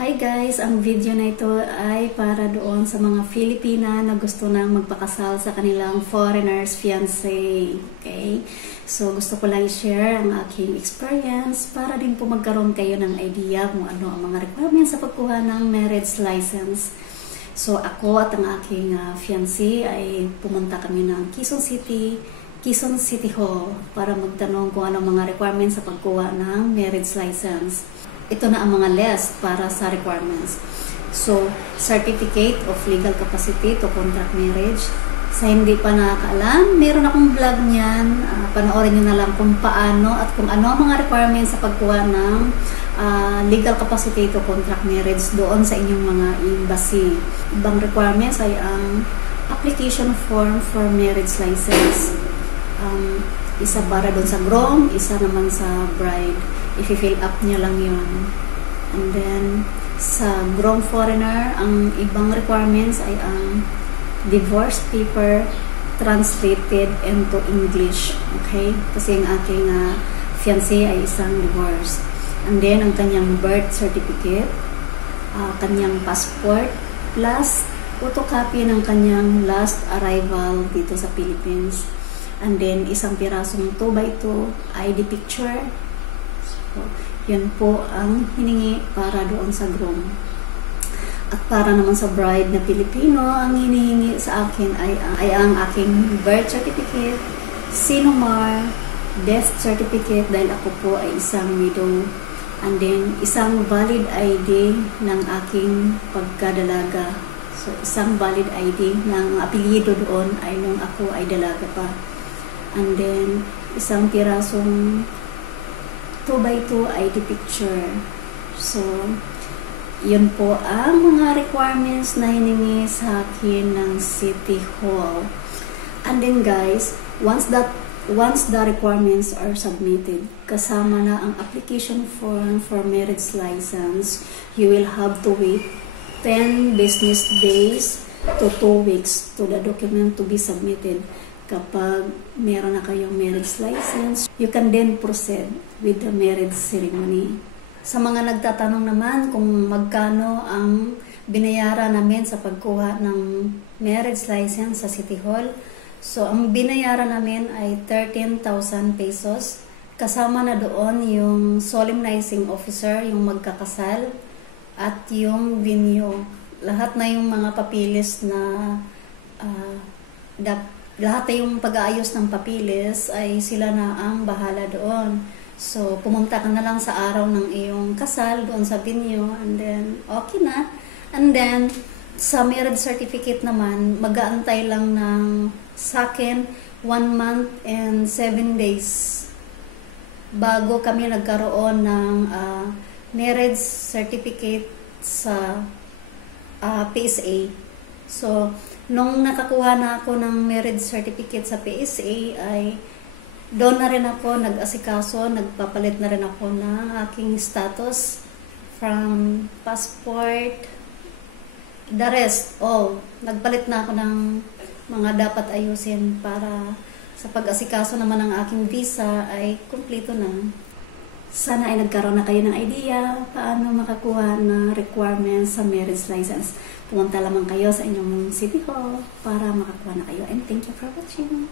Hi guys! Ang video na ito ay para doon sa mga Filipina na gusto nang magpakasal sa kanilang foreigners fiancé. Okay? So gusto ko lang i-share ang aking experience para din po magkaroon kayo ng idea kung ano ang mga requirements sa pagkuha ng marriage license. So ako at ang aking fiancé ay pumunta kami ng Quezon City Hall para magtanong kung ano mga requirements sa pagkuha ng marriage license. Ito na ang mga list para sa requirements. So, Certificate of Legal Capacity to Contract Marriage. Sa hindi pa nakakaalam, meron akong vlog niyan. Panoorin nyo na lang kung paano at kung ano ang mga requirements sa pagkuha ng legal capacity to contract marriage doon sa inyong mga embassy. Ibang requirements ay ang application form for marriage license. Isa para doon sa groom, isa naman sa bride. I-fill up niya lang yun. And then, sa groom foreigner, ang ibang requirements ay ang divorce paper translated into English. Okay? Kasi ang aking fiancé ay isang divorce. And then, ang kanyang birth certificate, kanyang passport, plus photocopy ng kanyang last arrival dito sa Philippines. And then, isang pirasong 2x2 ID picture. So, yun po ang hiningi para doon sa groom. At para naman sa bride na Pilipino, ang hinihingi sa akin ay ang aking birth certificate, sinumar, death certificate dahil ako po ay isang widow. And then, isang valid ID ng aking pagkadalaga. So, isang valid ID ng apelyido doon ay nung ako ay dalaga pa. And then, isang pirasong 2x2 ID picture. So, yun po ang mga requirements na hiningi sa akin ng City Hall. And then guys, once the requirements are submitted, kasama na ang application form for marriage license, you will have to wait 10 business days to 2 weeks to the document to be submitted. Kapag meron na kayong marriage license, you can then proceed with the marriage ceremony. Sa mga nagtatanong naman kung magkano ang binayaran namin sa pagkuha ng marriage license sa City Hall, so ang binayaran namin ay 13,000 pesos. Kasama na doon yung solemnizing officer, yung magkakasal, at yung venue. Lahat na yung mga papilis na lahat yung pag-aayos ng papilis ay sila na ang bahala doon. So, pumunta ka na lang sa araw ng iyong kasal doon sa venue and then, okay na. And then, sa marriage certificate naman, mag-aantay lang ng sa akin 1 month and 7 days bago kami nagkaroon ng marriage certificate sa PSA. So, nung nakakuha na ako ng marriage certificate sa PSA ay doon na rin ako nag-asikaso, nagpapalit na rin ako ng aking status from passport, the rest, all. Nagpalit na ako ng mga dapat ayusin para sa pag-asikaso naman ng aking visa ay kumpleto na. Sana ay nagkaroon na kayo ng idea paano makakuha ng requirements sa marriage license. Pumunta lamang kayo sa inyong City Hall para makakuha na kayo. And thank you for watching.